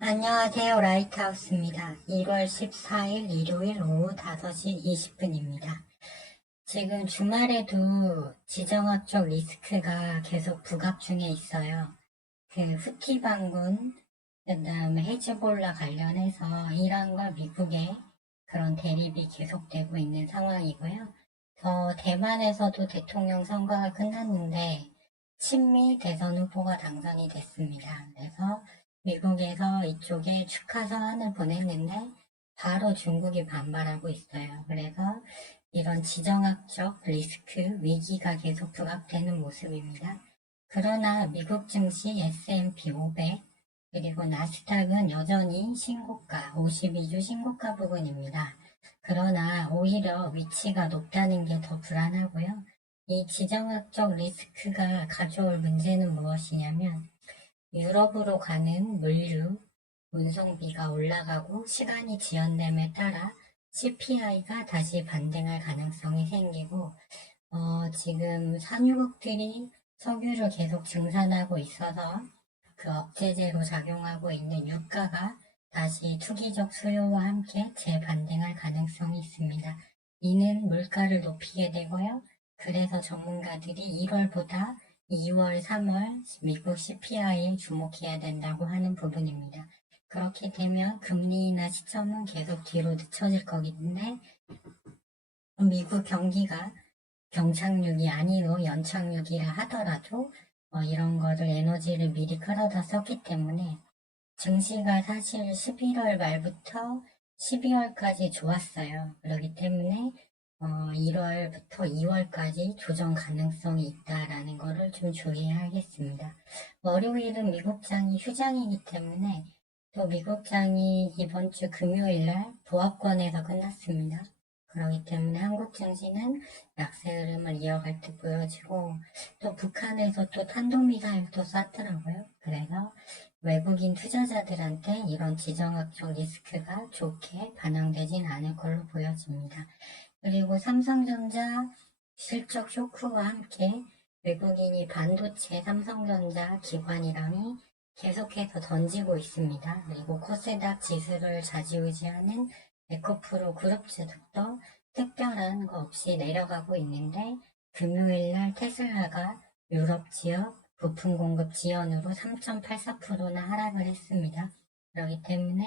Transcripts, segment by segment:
안녕하세요. 라이트하우스입니다. 1월 14일 일요일 오후 5시 20분입니다. 지금 주말에도 지정학적 리스크가 계속 부각 중에 있어요. 그 후티 반군, 그 다음에 헤즈볼라 관련해서 이란과 미국의 그런 대립이 계속되고 있는 상황이고요. 대만에서도 대통령 선거가 끝났는데 친미 대선 후보가 당선이 됐습니다. 그래서 미국에서 이쪽에 축하 서한을 보냈는데 바로 중국이 반발하고 있어요. 그래서 이런 지정학적 리스크, 위기가 계속 부각되는 모습입니다. 그러나 미국 증시 S&P 500 그리고 나스닥은 여전히 신고가, 52주 신고가 부근입니다. 그러나 오히려 위치가 높다는 게 더 불안하고요. 이 지정학적 리스크가 가져올 문제는 무엇이냐면 유럽으로 가는 물류, 운송비가 올라가고 시간이 지연됨에 따라 CPI가 다시 반등할 가능성이 생기고 지금 산유국들이 석유를 계속 증산하고 있어서 그 억제제로 작용하고 있는 유가가 다시 투기적 수요와 함께 재반등할 가능성이 있습니다. 이는 물가를 높이게 되고요. 그래서 전문가들이 1월보다 2월, 3월 미국 CPI에 주목해야 된다고 하는 부분입니다. 그렇게 되면 금리 인하 시점은 계속 뒤로 늦춰질 거긴데 미국 경기가 경착륙이 아니고 연착륙이라 하더라도 이런 거를 에너지를 미리 끌어다 썼기 때문에 증시가 사실 11월 말부터 12월까지 좋았어요. 그렇기 때문에 1월부터 2월까지 조정 가능성이 있다라는 거를 좀 주의해야겠습니다. 월요일은 미국장이 휴장이기 때문에 또 미국장이 이번 주 금요일 날 보합권에서 끝났습니다. 그렇기 때문에 한국 증시는 약세 흐름을 이어갈 듯 보여지고 또 북한에서 또 탄도미사일도 쐈더라고요. 그래서 외국인 투자자들한테 이런 지정학적 리스크가 좋게 반영되진 않을 걸로 보여집니다. 그리고 삼성전자 실적 쇼크와 함께 외국인이 반도체 삼성전자 기관이랑이 계속해서 던지고 있습니다. 그리고 코스닥 지수를 좌지우지하는 에코프로 그룹주들도 특별한 거 없이 내려가고 있는데 금요일날 테슬라가 유럽 지역 부품 공급 지연으로 3.84%나 하락을 했습니다. 그렇기 때문에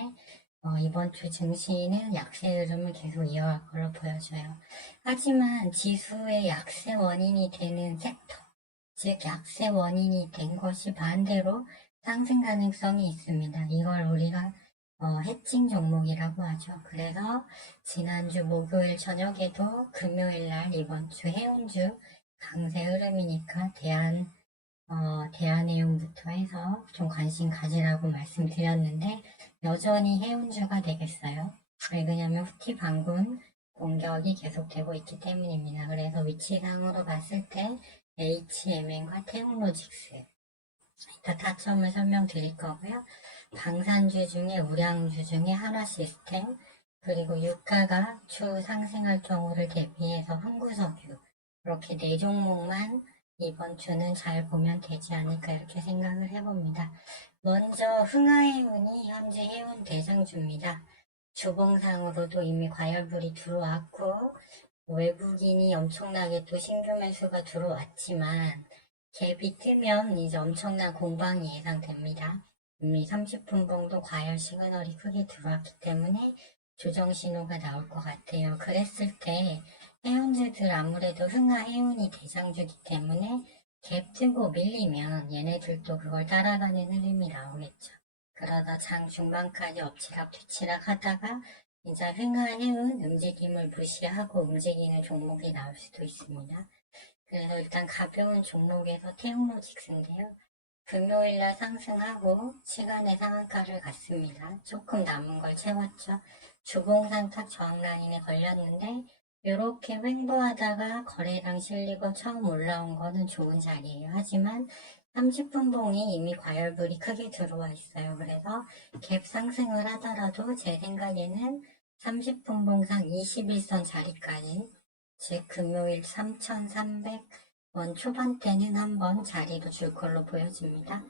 이번 주 증시는 약세 흐름을 계속 이어갈 걸로 보여져요. 하지만 지수의 약세 원인이 되는 섹터, 즉 약세 원인이 된 것이 반대로 상승 가능성이 있습니다. 이걸 우리가 해칭 종목이라고 하죠. 그래서 지난주 목요일 저녁에도 금요일 날 이번 주 해운주 강세 흐름이니까 대한해운부터 해서 좀 관심 가지라고 말씀드렸는데 여전히 해운주가 되겠어요. 왜 그러냐면 후티 반군 공격이 계속되고 있기 때문입니다. 그래서 위치상으로 봤을 때 HMN과 테크노직스 이따 타점을 설명드릴 거고요. 방산주 중에 우량주 중에 한화시스템 그리고 유가가 추후 상승할 경우를 대비해서 한구석유 이렇게 네 종목만 이번 주는 잘 보면 되지 않을까 이렇게 생각을 해봅니다. 먼저 흥하해운이 현재 해운 대장주입니다. 주봉상으로도 이미 과열불이 들어왔고 외국인이 엄청나게 또 신규 매수가 들어왔지만 갭이 뜨면 이제 엄청난 공방이 예상됩니다. 이미 30분 봉도 과열 시그널이 크게 들어왔기 때문에 조정 신호가 나올 것 같아요. 그랬을 때 해운주들 아무래도 흥하해운이 대장주기 때문에 갭 뜨고 밀리면 얘네들도 그걸 따라가는 흐름이 나오겠죠. 그러다 장 중반까지 엎치락 뒤치락 하다가 이제 흥하해운 움직임을 무시하고 움직이는 종목이 나올 수도 있습니다. 그래서 일단 가벼운 종목에서 테크노직스인데요. 금요일날 상승하고 시간의 상한가를 갔습니다. 조금 남은 걸 채웠죠. 주봉상탁 저항 라인에 걸렸는데 이렇게 횡보하다가 거래량 실리고 처음 올라온 거는 좋은 자리예요. 하지만 30분 봉이 이미 과열불이 크게 들어와 있어요. 그래서 갭 상승을 하더라도 제 생각에는 30분 봉상 21선 자리까지 즉 금요일 3,300원 초반대는 한번 자리를 줄 걸로 보여집니다.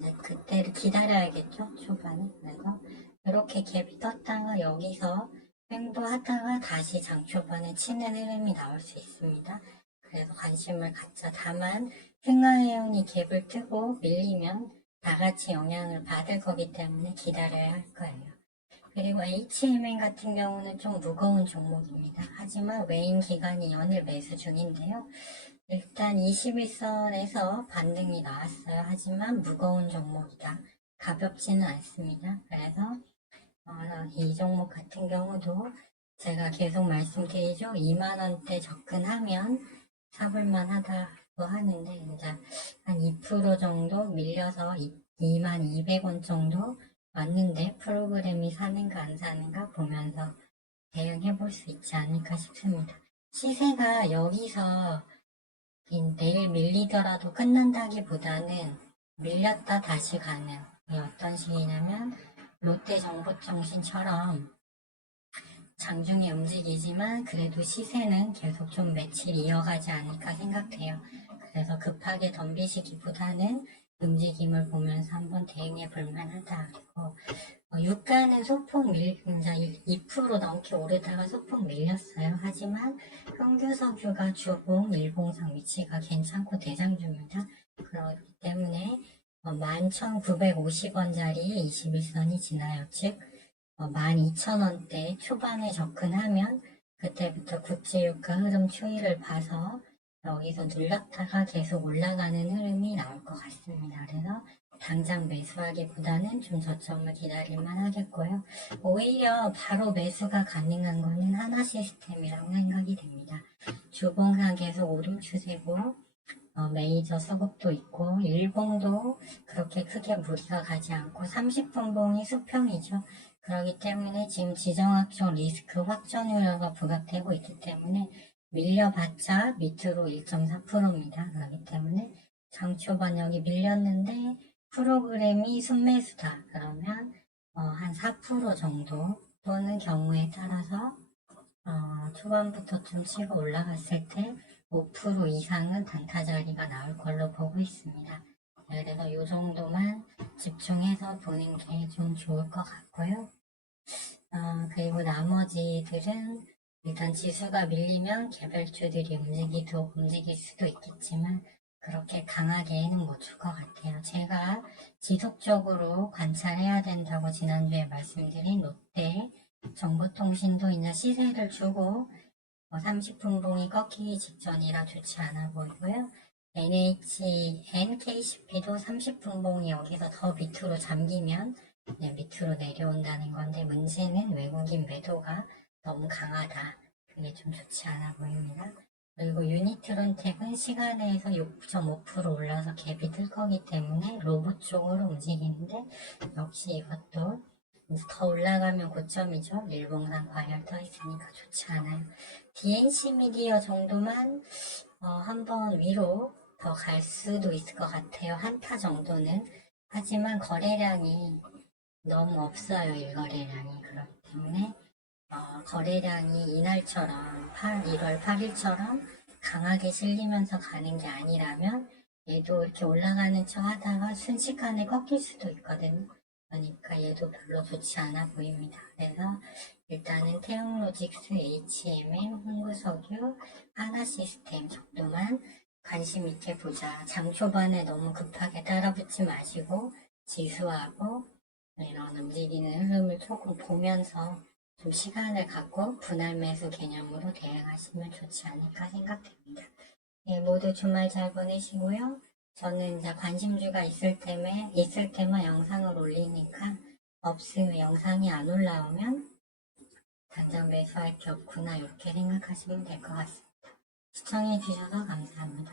네, 그때를 기다려야겠죠, 초반에. 그래서 이렇게 갭이 떴다가 여기서 횡보하다가 다시 장 초반에 치는 흐름이 나올 수 있습니다. 그래서 관심을 갖자. 다만 흥하해운이 갭을 뜨고 밀리면 다 같이 영향을 받을 거기 때문에 기다려야 할 거예요. 그리고 HMN 같은 경우는 좀 무거운 종목입니다. 하지만 외인 기관이 연일 매수 중인데요. 일단 21선에서 반등이 나왔어요. 하지만 무거운 종목이다. 가볍지는 않습니다. 그래서 이 종목 같은 경우도 제가 계속 말씀드리죠. 2만원대 접근하면 사볼만 하다고 하는데 이제 한 2% 정도 밀려서 22,200원 정도 왔는데 프로그램이 사는가 안 사는가 보면서 대응해 볼 수 있지 않을까 싶습니다. 시세가 여기서 내일 밀리더라도 끝난다기보다는 밀렸다 다시 가는 어떤 식이냐면 롯데정보통신처럼 장중에 움직이지만 그래도 시세는 계속 좀 며칠 이어가지 않을까 생각돼요. 그래서 급하게 덤비시기보다는 움직임을 보면서 한번 대응해 볼 만하다. 그리고 유가는 소폭 이제 2% 넘게 오르다가 소폭 밀렸어요. 하지만 평균석유가 주봉, 일봉상 위치가 괜찮고 대장주입니다. 그렇기 때문에 11,950원짜리 21선이 지나요. 즉 12,000원대 초반에 접근하면 그때부터 국제유가 흐름 추이를 봐서 여기서 눌렀다가 계속 올라가는 흐름이 나올 것 같습니다. 그래서 당장 매수하기보다는 좀 저점을 기다릴만 하겠고요. 오히려 바로 매수가 가능한 거는 하나 시스템이라고 생각이 됩니다. 주봉상 계속 오름 추세고 메이저 수급도 있고 일봉도 그렇게 크게 무리가 가지 않고 30분 봉이 수평이죠. 그렇기 때문에 지금 지정학적 리스크 확전 우려가 부각되고 있기 때문에 밀려봤자 밑으로 1.4%입니다. 그렇기 때문에 장초반 여기 밀렸는데 프로그램이 순매수다. 그러면 한 4% 정도 또는 경우에 따라서 초반부터 좀 치고 올라갔을 때 5% 이상은 단타 자리가 나올 걸로 보고 있습니다. 그래서 이 정도만 집중해서 보는 게 좀 좋을 것 같고요. 그리고 나머지들은 일단 지수가 밀리면 개별주들이 움직일 수도 있겠지만 그렇게 강하게는 못 줄 것 같아요. 제가 지속적으로 관찰해야 된다고 지난주에 말씀드린 롯데 정보통신도 이제 시세를 주고 30분 봉이 꺾이기 직전이라 좋지 않아 보이고요. NKCP도 30분 봉이 여기서 더 밑으로 잠기면 밑으로 내려온다는 건데 문제는 외국인 매도가 너무 강하다. 그게 좀 좋지 않아 보입니다. 그리고 유니트론텍은 시간에서 6.5% 올라서 갭이 뜰 거기 때문에 로봇 쪽으로 움직이는데 역시 이것도 더 올라가면 고점이죠. 일봉상 과열 떠 있으니까 좋지 않아요. DNC 미디어 정도만 한번 위로 더 갈 수도 있을 것 같아요. 한타 정도는. 하지만 거래량이 너무 없어요. 일거래량이. 그렇기 때문에 거래량이 이날처럼 1월 8일처럼 강하게 실리면서 가는 게 아니라면 얘도 이렇게 올라가는 척 하다가 순식간에 꺾일 수도 있거든요. 그러니까 얘도 별로 좋지 않아 보입니다. 그래서 일단은 태용로직스, HMM, 홍구석유, 하나시스템 정도만 관심 있게 보자. 장 초반에 너무 급하게 따라붙지 마시고 지수하고 이런 움직이는 흐름을 조금 보면서 좀 시간을 갖고 분할 매수 개념으로 대응하시면 좋지 않을까 생각됩니다. 네, 모두 주말 잘 보내시고요. 저는 이제 관심주가 있을 때만 영상을 올리니까 없으면 영상이 안 올라오면 당장 매수할 게 없구나 이렇게 생각하시면 될 것 같습니다. 시청해주셔서 감사합니다.